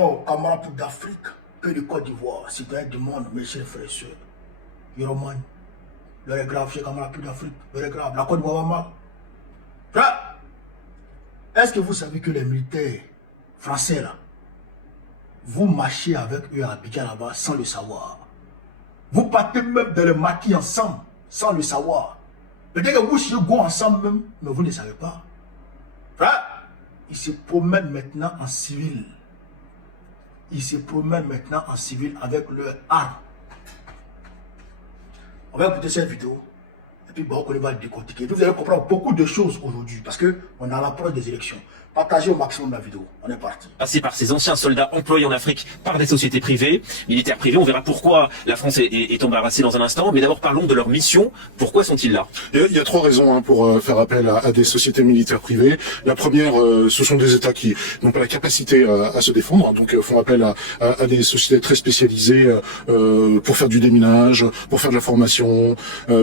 Alors, camarades d'Afrique, peu de Côte d'Ivoire, citoyens du monde, mes chers frères et sœurs, Yoroman, l'heure est grave, chers camarades d'Afrique, l'heure est grave, la Côte d'Ivoire va mal. Frère, est-ce que vous savez que les militaires français, là, vous marchez avec eux à Abidjan là-bas sans le savoir? Vous partez même dans le maquis ensemble, sans le savoir. Peut-être que vous chigez ensemble même, mais vous ne savez pas. Frère, ils se promènent maintenant en civil. Ils se promènent maintenant en civil avec leurs armes. On va écouter cette vidéo. Et puis, bon, on va décortiquer. Vous allez comprendre beaucoup de choses aujourd'hui parce qu'on est à l'approche des élections. Partagez au maximum la vidéo. On est parti. Passé par ces anciens soldats employés en Afrique par des sociétés privées, militaires privées. On verra pourquoi la France est embarrassée dans un instant. Mais d'abord, parlons de leur mission. Pourquoi sont-ils là? Il y a trois raisons pour faire appel à des sociétés militaires privées. La première, ce sont des États qui n'ont pas la capacité à se défendre, donc font appel à des sociétés très spécialisées pour faire du déminage, pour faire de la formation,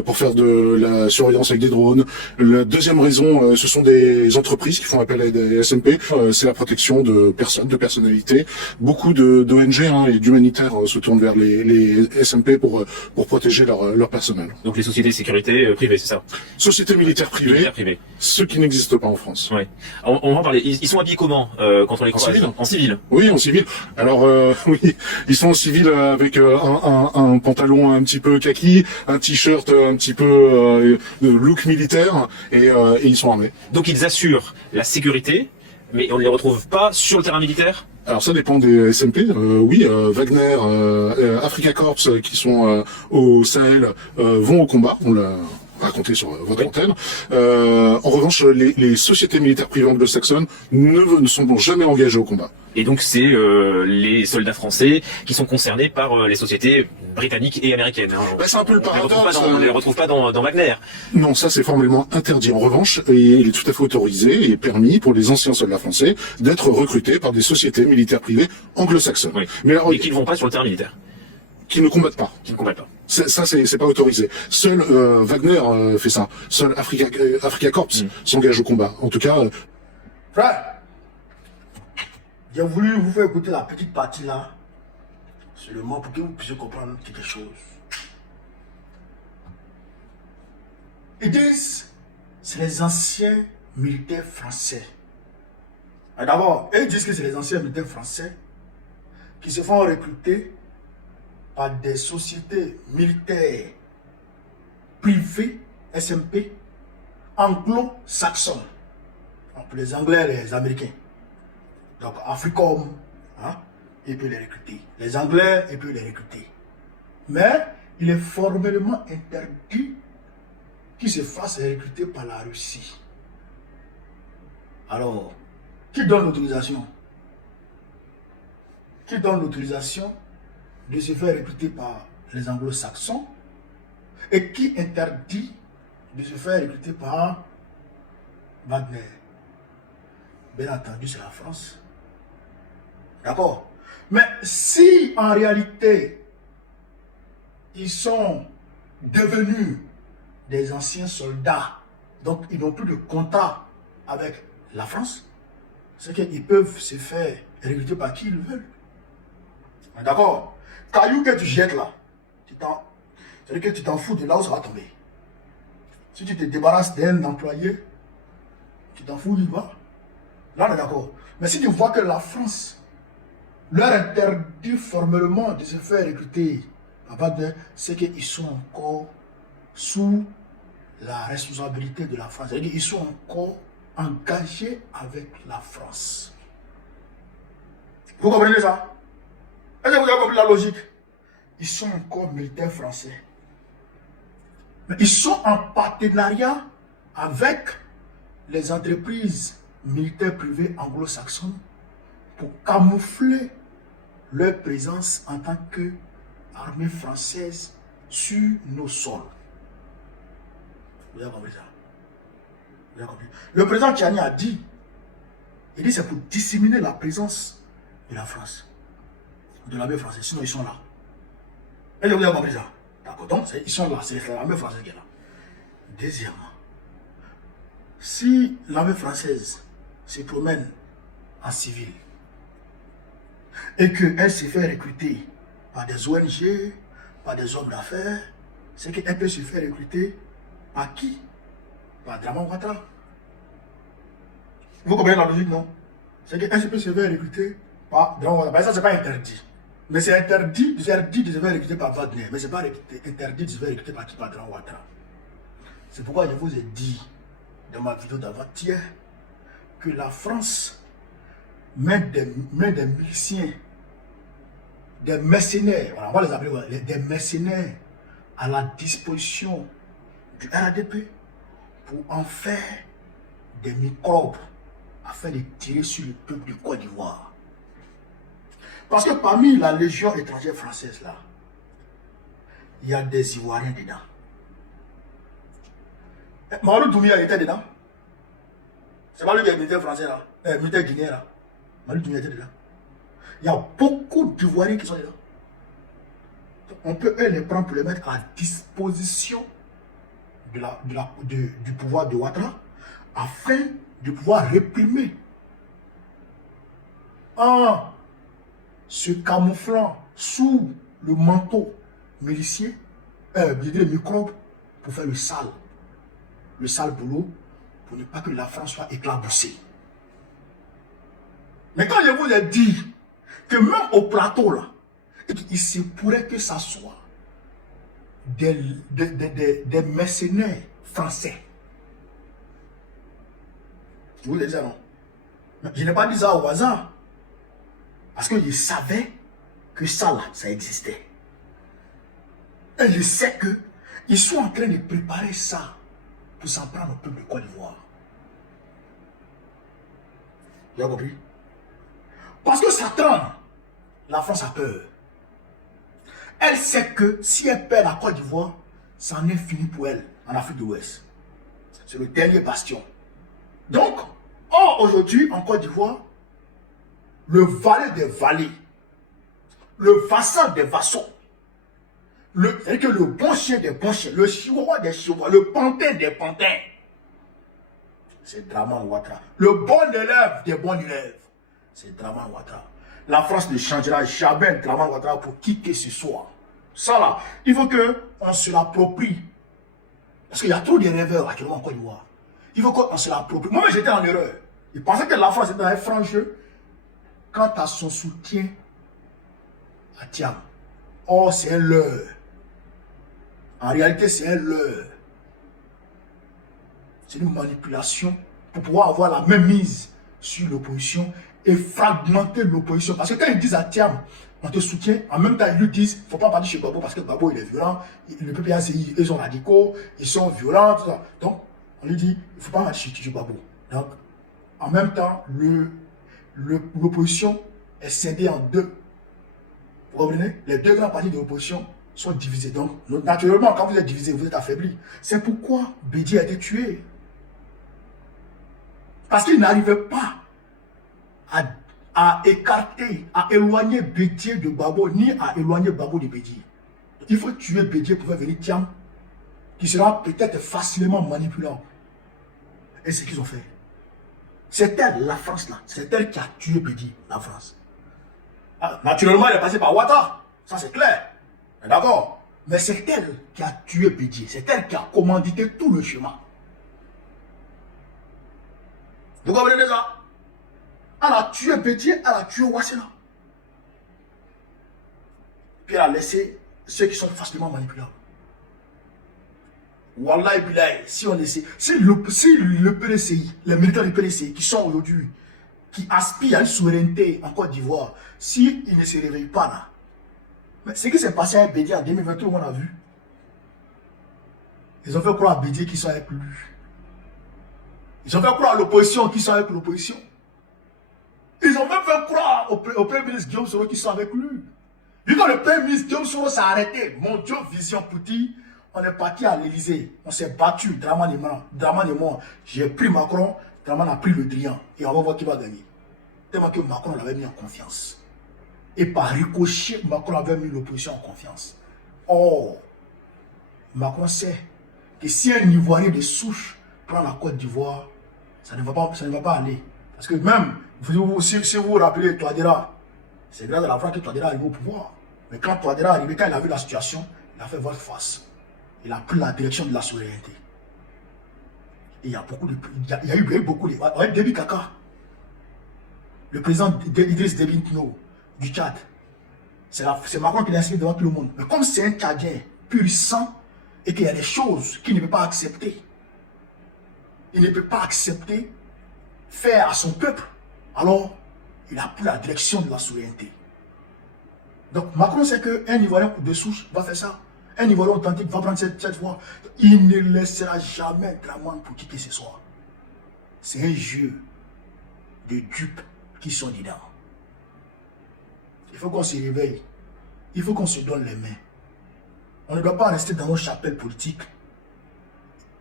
pour faire de la surveillance avec des drones. La deuxième raison, ce sont des entreprises qui font appel à des SMP, c'est la protection de personnes, de personnalités. Beaucoup d'ONG et d'humanitaires se tournent vers les SMP pour protéger leur personnel. Donc les sociétés de sécurité privées, c'est ça? Sociétés militaires privées, ceux qui n'existent pas en France. Ouais. On va en parler. Ils sont habillés comment quand on les croise? En civil. Oui, en civil. Alors oui, ils sont en civil avec un pantalon un petit peu kaki, un t-shirt un petit peu look militaire et ils sont armés. Donc ils assurent la sécurité, mais on ne les retrouve pas sur le terrain militaire? Alors ça dépend des SMP. Oui, Wagner, Africa Corps qui sont au Sahel vont au combat. On l'a raconté sur votre antenne. En revanche, les sociétés militaires privées anglo-saxonnes ne sont jamais engagées au combat. Et donc c'est les soldats français qui sont concernés par les sociétés britanniques et américaines. Bah, c'est un peu le paradoxe. On ne les retrouve pas dans Wagner. Non, ça c'est formellement interdit. En revanche, il est tout à fait autorisé et permis pour les anciens soldats français d'être recrutés par des sociétés militaires privées anglo-saxonnes. Oui. Mais alors, qui ne vont pas sur le terrain militaire. Qui ne combattent pas. Qui ne combattent pas. Ça c'est pas autorisé. Seul Wagner fait ça. Seul Africa Corps s'engage au combat. En tout cas. Frère, j'ai voulu vous faire écouter la petite partie là, seulement pour que vous puissiez comprendre quelque chose. Ils disent, c'est les anciens militaires français. D'abord, ils disent que c'est les anciens militaires français qui se font recruter par des sociétés militaires privées, SMP, anglo-saxonnes. Pour les Anglais et les Américains. Donc, Africom, il peut les recruter. Les Anglais, il peut les recruter. Mais, il est formellement interdit qu'ils se fassent recruter par la Russie. Alors, qui donne l'autorisation? Qui donne l'autorisation de se faire recruter par les anglo-saxons? Et qui interdit de se faire recruter par Wagner? Bien entendu, c'est la France. D'accord? Mais si en réalité, ils sont devenus des anciens soldats, donc ils n'ont plus de contrat avec la France, c'est qu'ils peuvent se faire recruter par qui ils veulent. D'accord? Caillou que tu jettes là, c'est-à-dire que tu t'en fous de là où ça va tomber. Si tu te débarrasses d'un employé, tu t'en fous, il va. Là, on est d'accord. Mais si tu vois que la France leur interdit formellement de se faire recruter, c'est qu'ils sont encore sous la responsabilité de la France. C'est-à-dire qu'ils sont encore engagés avec la France. Vous comprenez ça? Est-ce que vous avez compris la logique? Ils sont encore militaires français. Mais ils sont en partenariat avec les entreprises militaires privées anglo-saxonnes pour camoufler leur présence en tant qu'armée française sur nos sols. Vous avez compris ça? Vous avez compris? Le président Tchani a dit, il dit c'est pour disséminer la présence de la France, de l'armée française, sinon ils sont là. Est-ce que vous avez compris ça? D'accord, donc ils sont là, c'est l'armée française qui est là. Deuxièmement, si l'armée française se promène en civil et qu'elle se fait recruter par des ONG, par des hommes d'affaires, c'est qu'elle peut se faire recruter par qui? Par Dramane Ouattara. Vous comprenez la logique, non? C'est qu'elle peut se faire recruter par Dramane Ouattara. Ça, c'est pas interdit. Mais c'est interdit de se faire recruter par Wagner. Mais c'est pas interdit de se faire recruter par qui? Par Dramane Ouattara. C'est pourquoi je vous ai dit dans ma vidéo d'avant-hier que la France met des miliciens, des mercenaires, on va les appeler des mercenaires à la disposition du RADP pour en faire des microbes afin de tirer sur le peuple de Côte d'Ivoire. Parce que parmi la légion étrangère française là, il y a des Ivoiriens dedans. Mamadou Doumbia était dedans. C'est pas lui qui est militaire français là, militaire guinéen là. Mamadou Doumbia était dedans. Il y a beaucoup d'Ivoiriens qui sont dedans. On peut les prendre pour les mettre à disposition du pouvoir de Ouattara afin de pouvoir réprimer en se camouflant sous le manteau milicien, les microbes pour faire le sale boulot pour ne pas que la France soit éclaboussée. Mais quand je vous ai dit que même au plateau là, il se pourrait que ça soit des mercenaires français. Je vous le dis non. Je n'ai pas dit ça au hasard. Parce que je savais que ça là, ça existait. Et je sais qu'ils sont en train de préparer ça pour s'en prendre au peuple de Côte d'Ivoire. Tu as compris? Parce que ça tremble. La France a peur. Elle sait que si elle perd la Côte d'Ivoire, ça en est fini pour elle en Afrique de l'Ouest. C'est le dernier bastion. Donc, aujourd'hui, en Côte d'Ivoire, le valet des valets, le vassal des vassaux, c'est-à-dire que le bon chien des bons chiens, le chihuahua des chihuahuas, le pantin des pantins, c'est Dramane Ouattara. Le bon élève des bons élèves, c'est Dramane Ouattara. La France ne changera jamais Dramane Ouattara pour qui que ce soit. Ça là, il faut qu'on se l'approprie. Parce qu'il y a trop de rêveurs actuellement en Côte d'Ivoire. Il faut qu'on se l'approprie. Moi, j'étais en erreur. Je pensais que la France était dans un franc jeu quant à son soutien à Thiam. Oh, c'est un leurre. En réalité, c'est un leurre. C'est une manipulation pour pouvoir avoir la même mise sur l'opposition et fragmenter l'opposition. Parce que quand ils disent à Thiam, on te soutient, en même temps ils lui disent, il ne faut pas partir chez Gbagbo parce que Gbagbo il est violent, le PPACI, ils sont radicaux, ils sont violents, tout ça. Donc, on lui dit, il ne faut pas partir chez Gbagbo. Donc, en même temps, l'opposition est scindée en deux. Vous comprenez? Les deux grands partis de l'opposition sont divisés. Donc, naturellement, quand vous êtes divisé, vous êtes affaibli. C'est pourquoi Bédié a été tué. Parce qu'il n'arrivait pas à écarter, à éloigner Bédié de Gbagbo, ni à éloigner Gbagbo de Bédié. Il faut tuer Bédié pour faire venir Thiam, qui sera peut-être facilement manipulable. Et c'est ce qu'ils ont fait. C'est elle, la France là, c'est elle qui a tué Bédié, la France. Ah, naturellement, elle est passée par Ouattara, ça c'est clair. D'accord? Mais c'est elle qui a tué Bédié, c'est elle qui a commandité tout le chemin. Vous comprenez ça? Elle a tué Bédié, elle a tué Ouassela. Puis elle a laissé ceux qui sont facilement manipulables. Wallah et Bilaï, si on essaie, si le PDCI, les militaires du PDCI qui sont aujourd'hui, qui aspirent à une souveraineté en Côte d'Ivoire, s'ils ne se réveillent pas là, mais ce qui s'est passé avec Bédié en 2023, on a vu. Ils ont fait croire à Bédié qu'ils sont avec lui. Ils ont fait croire à l'opposition qu'ils sont avec l'opposition. Ils ont même fait croire au Premier ministre Guillaume Soro qu'ils sont avec lui. Vu que le Premier ministre Guillaume Soro s'est arrêté, mon Dieu, vision pour dire, on est parti à l'Élysée, on s'est battu, Dramane et moi, j'ai pris Macron, Dramane a pris le Drian, et on va voir qui va gagner. Tellement que Macron l'avait mis en confiance. Et par ricochet, Macron avait mis l'opposition en confiance. Or, Macron sait que si un Ivoirien de souche prend la Côte d'Ivoire, ça ne va pas aller. Parce que même, si vous vous rappelez Touadéra, C'est grâce à la France que Touadéra est arrivé au pouvoir. Mais quand Touadéra est arrivé, quand il a vu la situation, il a fait votre face. Il a pris la direction de la souveraineté. Et il y a beaucoup de... Il y a eu beaucoup de... Ouais, Déby Kaka, le président Idriss Déby Itno du Tchad, c'est Macron qui l'a inscrit devant tout le monde. Mais comme c'est un Tchadien pur sang et qu'il y a des choses qu'il ne peut pas accepter, il ne peut pas accepter faire à son peuple, alors il a pris la direction de la souveraineté. Donc Macron sait qu'un Ivoirien de souche va faire ça. Un Ivoirien authentique va prendre cette voie. Il ne laissera jamais Dramane pour qui que ce soit. C'est un jeu de dupes qui sont dedans. Il faut qu'on se réveille. Il faut qu'on se donne les mains. On ne doit pas rester dans nos chapelles politiques,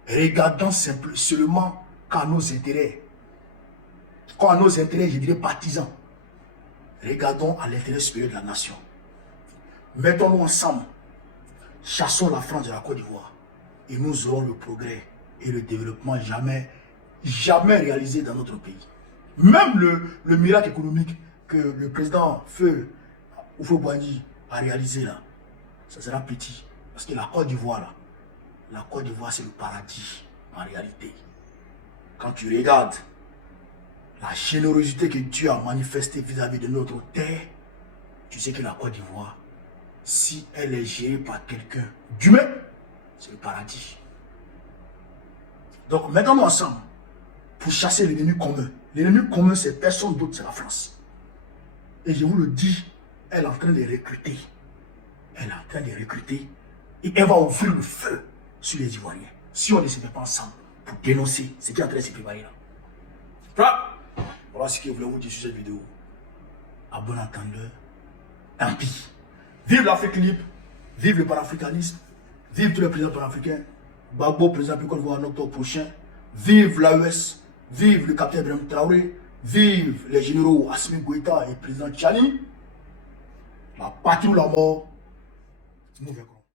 regardant seulement qu'à nos intérêts. Quand à nos intérêts, je dirais partisans. Regardons à l'intérêt supérieur de la nation. Mettons-nous ensemble. Chassons la France de la Côte d'Ivoire. Et nous aurons le progrès et le développement jamais réalisé dans notre pays. Même le miracle économique que le président Feu Houphouët-Boigny a réalisé là, ça sera petit. Parce que la Côte d'Ivoire là, la Côte d'Ivoire c'est le paradis en réalité. Quand tu regardes la générosité que Dieu a manifestée vis-à-vis de notre terre, tu sais que la Côte d'Ivoire, si elle est gérée par quelqu'un d'humain, c'est le paradis. Donc mettons-nous ensemble pour chasser l'ennemi commun. L'ennemi commun, c'est personne d'autre, c'est la France. Et je vous le dis, elle est en train de recruter. Elle est en train de recruter. Et elle va ouvrir le feu sur les Ivoiriens. Si on ne se met pas ensemble pour dénoncer ce qui est en train de se préparer là. Voilà ce que je voulais vous dire sur cette vidéo. À bon entendeur, tant pis. Vive l'Afrique libre, vive le panafricanisme, vive tous les présidents panafricains. Gbagbo, président du Côte d'Ivoire en octobre prochain. Vive l'AES, vive le capitaine Ibrahim Traoré, vive les généraux Assimi Goïta et le président Tchani. La patrie ou la mort, c'est mauvais.